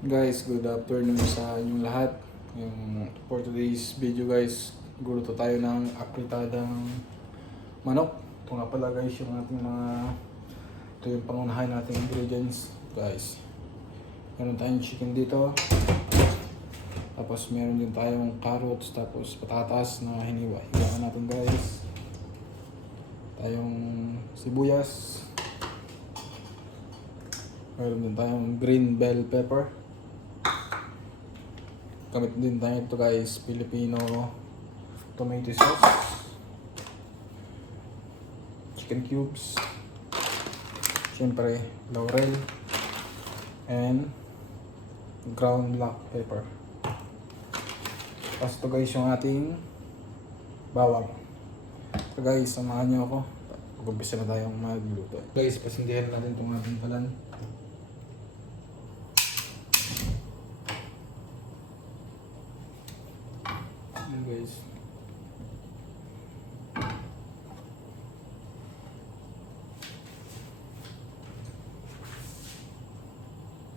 Guys, good afternoon sa inyong lahat. For today's video guys, guluto tayo ng apritadang manok. Ito nga pala guys yung ating ito yung pangunahin nating ingredients guys. Meron tayong chicken dito. Tapos meron din tayong carrots, tapos patatas na hiniwa. Higaan natin guys. Tayong sibuyas. Meron din tayong green bell pepper. Gamit din tayo ito guys, Filipino tomato sauce, chicken cubes, syempre laurel, and ground black pepper. Tapos ito guys yung ating bawang. So guys, samahan nyo ako. Pag-umpisa na tayong magluto. Guys, pasindihan natin itong ating kalan.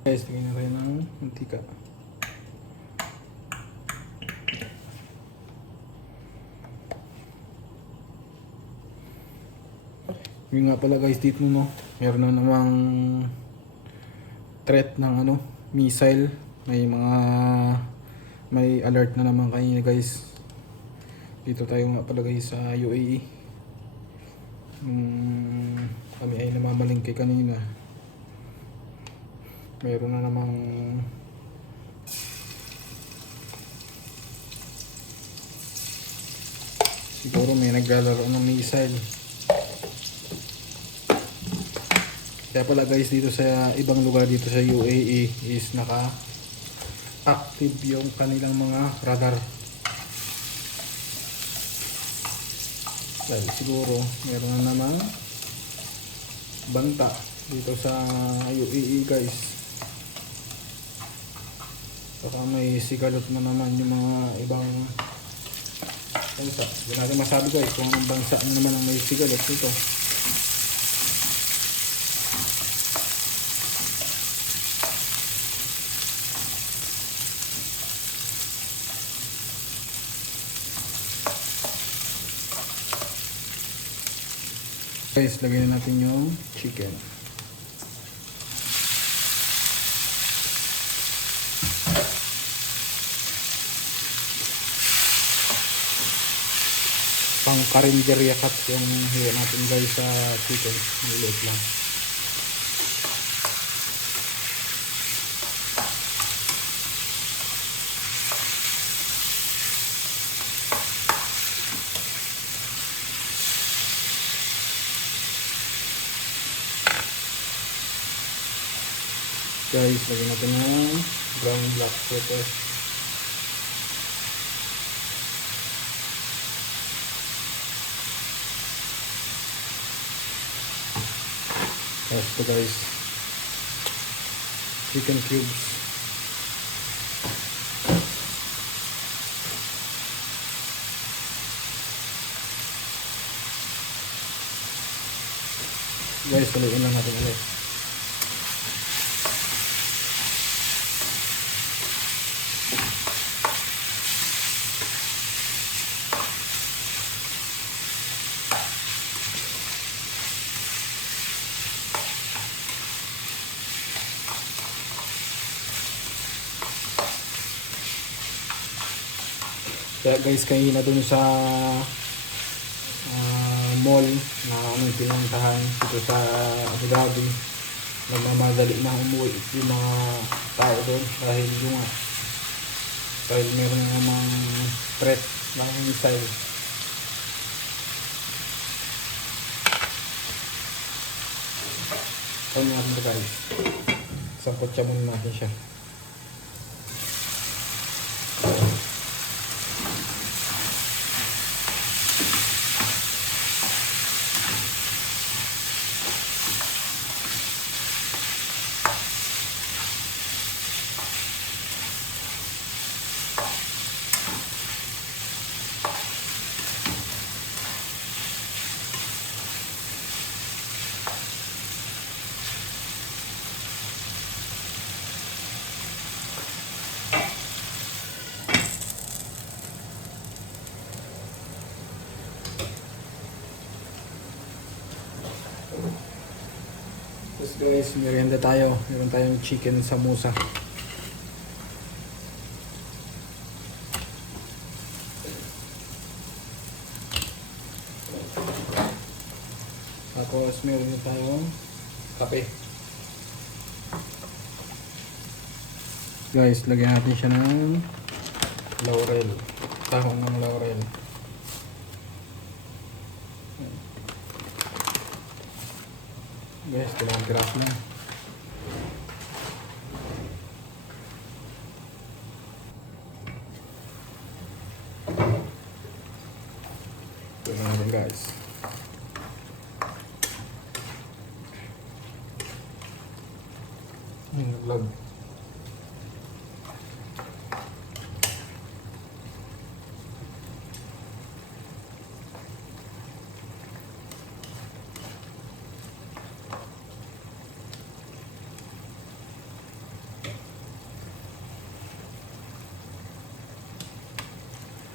Guys, tingnan na tayo ng mantika. Yung nga pala guys dito no, meron na namang threat ng missile. May alert na naman kanina guys. Dito tayo nga pala guys sa UAE. Kami ay namamalingke kanina. Meron na namang siguro may naglalaro ng missile. Kaya pala guys dito sa ibang lugar dito sa UAE is naka-active yung kanilang mga radar. Dahil siguro meron na namang banta dito sa UAE guys. Baka may sigalot na naman yung mga ibang bansa. Hindi natin masabi guys kung anong bansa na naman ang may sigalot dito. Guys, lagyan na natin yung chicken. Pang karinderya cut yung hiwa natin guys sa chicken. Maliit lang. Guys, lagyan natin ng brown black pepper. Tapos ito guys, chicken cubes. Guys, haluin lang natin ulit. Kaya guys, kanina dun sa mall na aming pinuntahan dito sa Abu Dhabi, nagmamadali na umuwi yung mga tao doon dahil meron namang threat ng missile. Kaya natin ito guys, sangkot siya muna natin siya. Guys, merienda tayo. Meron tayong chicken samosa. Tapos meron din tayong kape. Guys, lagyan natin siya ng laurel. Tahong ng laurel. Guys, dalawang piraso lang. Ito na natin guys. Vlog.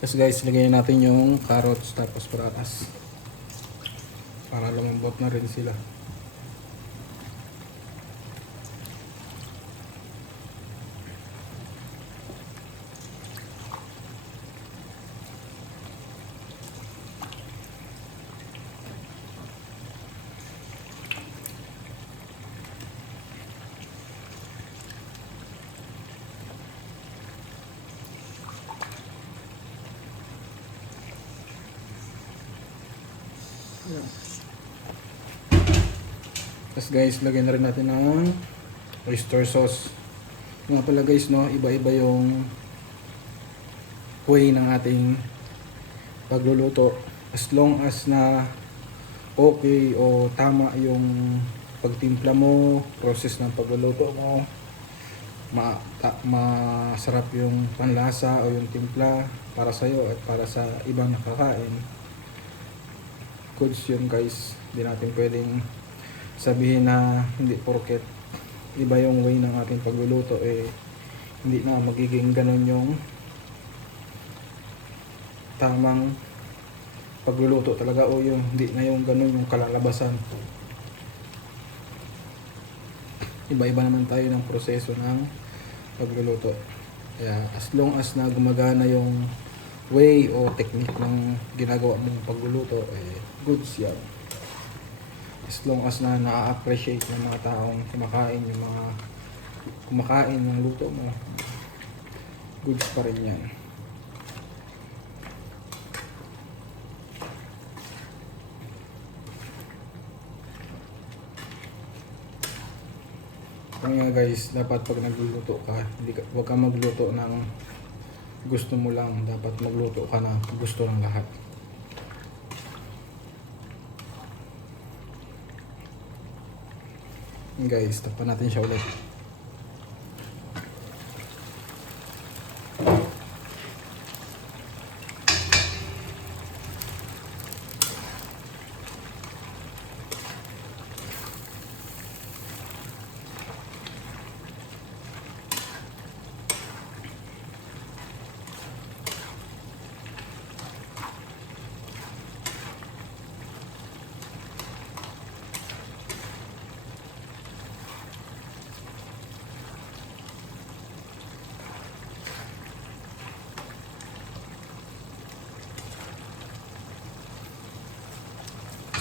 Yes guys, lagyan natin yung carrots tapos patatas para lumambot na rin sila. Tapos guys, lagyan na rin natin ng oyster sauce. Nga pala guys, no, iba-iba yung way ng ating pagluluto. As long as na okay o tama yung pagtimpla mo, process ng pagluluto mo, masarap yung panlasa o yung timpla para sa'yo at para sa ibang nakakain. Goods yun guys. Hindi natin pwedeng sabihin na hindi porket iba yung way ng ating pagluluto hindi na magiging ganun yung tamang pagluluto talaga o yung hindi na yung ganun yung kalalabasan. Iba-iba naman tayo ng proseso ng pagluluto. Kaya as long as na gumagana yung way o technique ng ginagawa mong pagluluto, goods yan. As long as na na-appreciate ng mga taong kumakain, yung mga kumakain ng luto mo, goods pa rin yan. Kaya guys, dapat pag nagluluto ka, huwag ka magluto ng gusto mo lang, dapat magluto ka na gusto ng lahat. Guys, tapan natin siya ulit.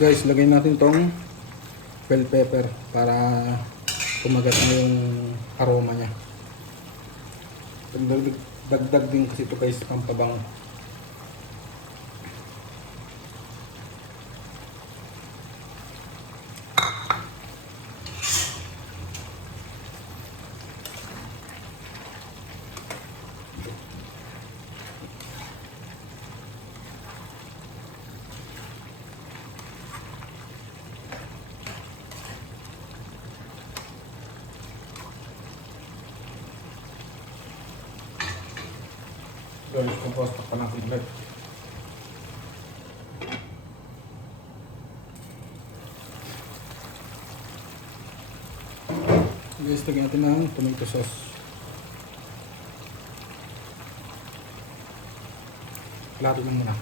Guys, lagay natin tong bell pepper para kumagat na yung aroma niya. Dagdag din kasi ito guys, pampabango. Guys, tapos takpan natin ulit. Guys, lagyan natin ng tomato sauce. Kalahati lang muna.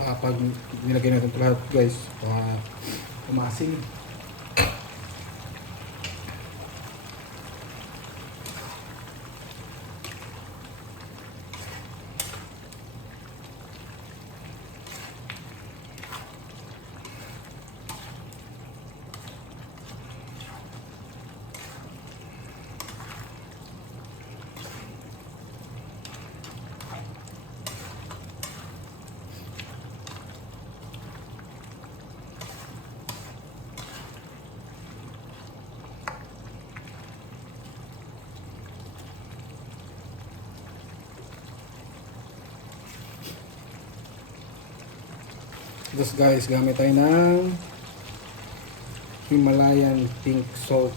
Pag nilagay natin ito lahat guys, umasin. Tapos guys, gamit tayo ng Himalayan pink salt.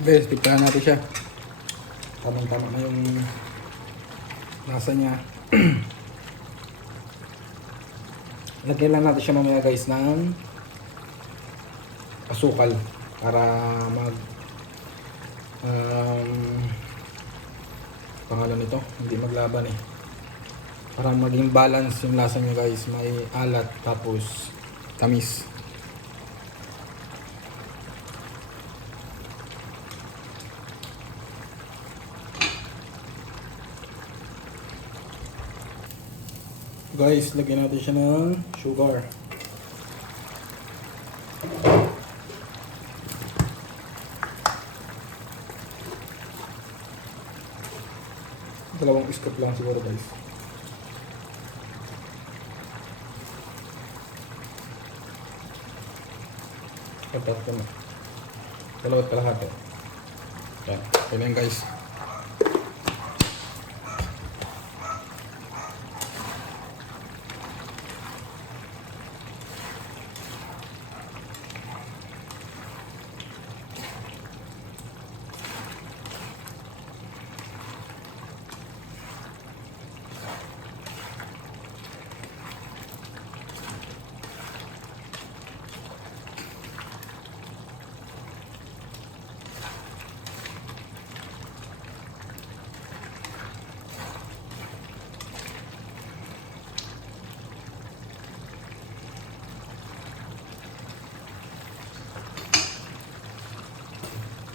Guys, tignan natin siya. Tamang-tama na yung lasa niya. Lagyan lang natin siya mamaya guys ng asukal para mag pangalan nito, hindi maglaban eh. Para maging balance yung lasa niya guys, may alat tapos tamis. Guys, lagyan natin siya ng sugar. Dalawang scoop lang siguro guys. Kapat ko na. Dalawat kalahati. Yan. Yan yan guys.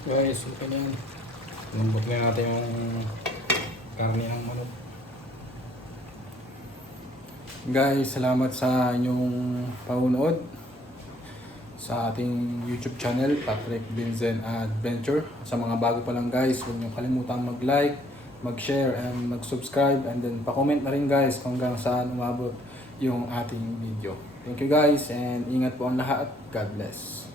Guys, okay na yan. Lambot na natin yung karne ng manok. Guys, salamat sa inyong paunood sa ating YouTube channel, Patrick Binzen Adventure. Sa mga bago pa lang guys, huwag niyo kalimutan mag-like, mag-share, and mag-subscribe. And then pa-comment na rin guys kung hanggang saan umabot yung ating video. Thank you guys, and ingat po ang lahat. God bless.